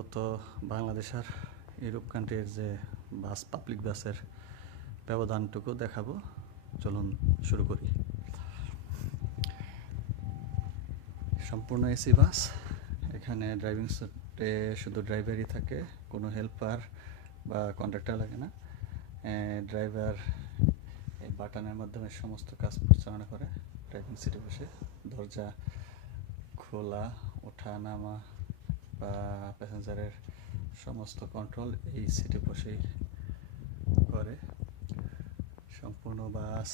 মূলত বাংলাদেশ আর ইউরোপ কান্ট্রির যে বাস পাবলিক বাসের ব্যবধানটুকু দেখাবো। চলুন শুরু করি। সম্পূর্ণ এসি বাস। এখানে ড্রাইভিং সিটে শুধু ড্রাইভারই থাকে, কোনো হেল্পার বা কন্ডাক্টর লাগে না। ড্রাইভার এই বাটনের মাধ্যমে সমস্ত কাজ পরিচালনা করে। ড্রাইভিং সিটে বসে দরজা খোলা, ওঠা নামা বা প্যাসেঞ্জারের সমস্ত কন্ট্রোল এই সিটে বসেই করে। সম্পূর্ণ বাস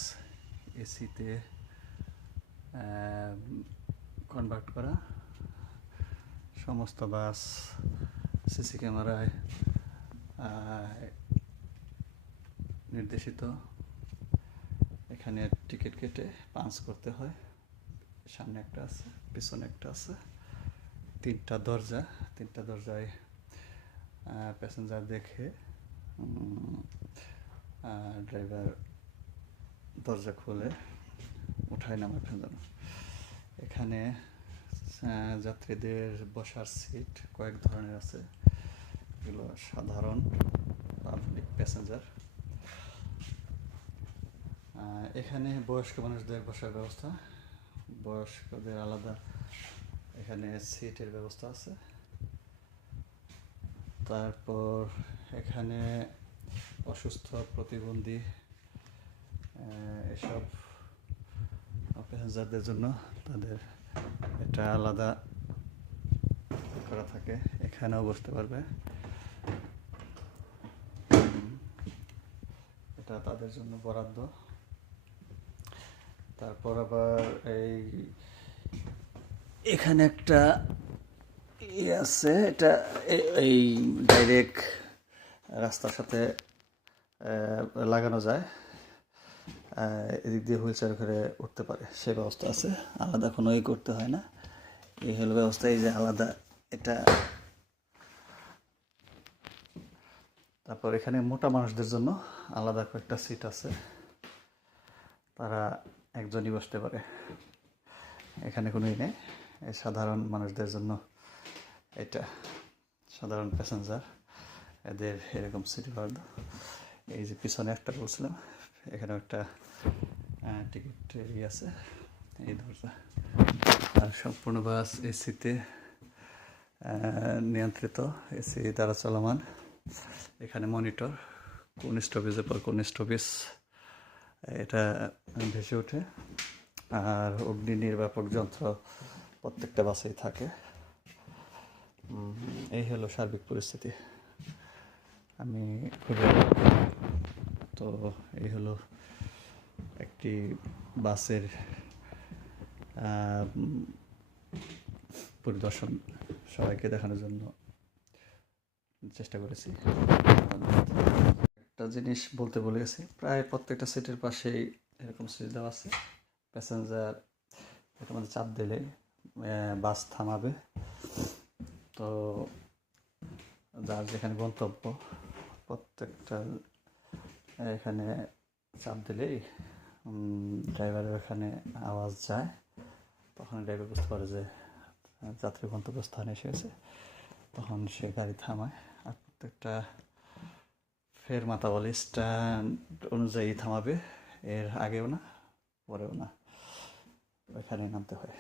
এসিতে কনভার্ট করা। সমস্ত বাস সিসি ক্যামেরায় নির্দেশিত। এখানে টিকিট কেটে পাঞ্চ করতে হয়। সামনে একটা আছে, পিছনে একটা আছে। তিনটা দরজায় প্যাসেঞ্জার দেখে ড্রাইভার দরজা খুলে উঠায় নামার জন্য। এখানে যাত্রীদের বসার সিট কয়েক ধরনের আছে। এগুলো সাধারণ, পাবলিক, প্যাসেঞ্জার। এখানে বয়স্ক মানুষদের বসার ব্যবস্থা, বয়স্কদের আলাদা এখানে সিটের ব্যবস্থা আছে। তারপর এখানে অসুস্থ, প্রতিবন্ধী এসব প্যাসেঞ্জারদের জন্য তাদের এটা আলাদা করা থাকে, এখানেও বসতে পারবে। এটা তাদের জন্য বরাদ্দ। তারপর আবার এখানে একটা আছে, এটা এই ডাইরেক্ট রাস্তার সাথে লাগানো যায়, এদিক দিয়ে হুইল চেয়ার করে উঠতে পারে, সে ব্যবস্থা আছে। আলাদা কোনো করতে হয় না। এই হলো ব্যবস্থা, এই যে আলাদা এটা। তারপর এখানে মোটা মানুষদের জন্য আলাদা কয়েকটা সিট আছে, তারা একজনই বসতে পারে। এখানে কোনোই নেই, সাধারণ মানুষদের জন্য এটা। সাধারণ প্যাসেঞ্জার এদের এরকম সিট বরাদ্দ। এই যে পিছনে একটা বলছিলাম, এখানে একটা টিকিট আছে, এই দরজা। আর সম্পূর্ণ বাস এসিতে নিয়ন্ত্রিত, এসি দ্বারা চলমান। এখানে মনিটর, কোন স্টপেজের পর কোন স্টপেজ এটা ভেসে ওঠে। আর অগ্নি নির্বাপক যন্ত্র প্রত্যেকটা বাসেই থাকে। এই হলো সার্বিক পরিস্থিতি। আমি তো এই হলো একটি বাসের পরিদর্শন সবাইকে দেখানোর জন্য চেষ্টা করেছি। একটা জিনিস বলতে ভুলে গেছি, প্রায় প্রত্যেকটা সিটের পাশেই এরকম সুইচ দেওয়া আছে। প্যাসেঞ্জার এটার মধ্যে চাপ দিলে বাস থামাবে। তো যার যেখানে গন্তব্য, প্রত্যেকটা এখানে চাপ দিলেই ড্রাইভারের এখানে আওয়াজ যায়, তখন ড্রাইভার বুঝতে পারে যে যাত্রী গন্তব্যস্থানে এসেছে, তখন সে গাড়ি থামায়। আর প্রত্যেকটা ফেরমাতা বলে স্ট্যান্ড অনুযায়ী থামাবে, এর আগেও না পরেও না, ওইখানে নামতে হয়।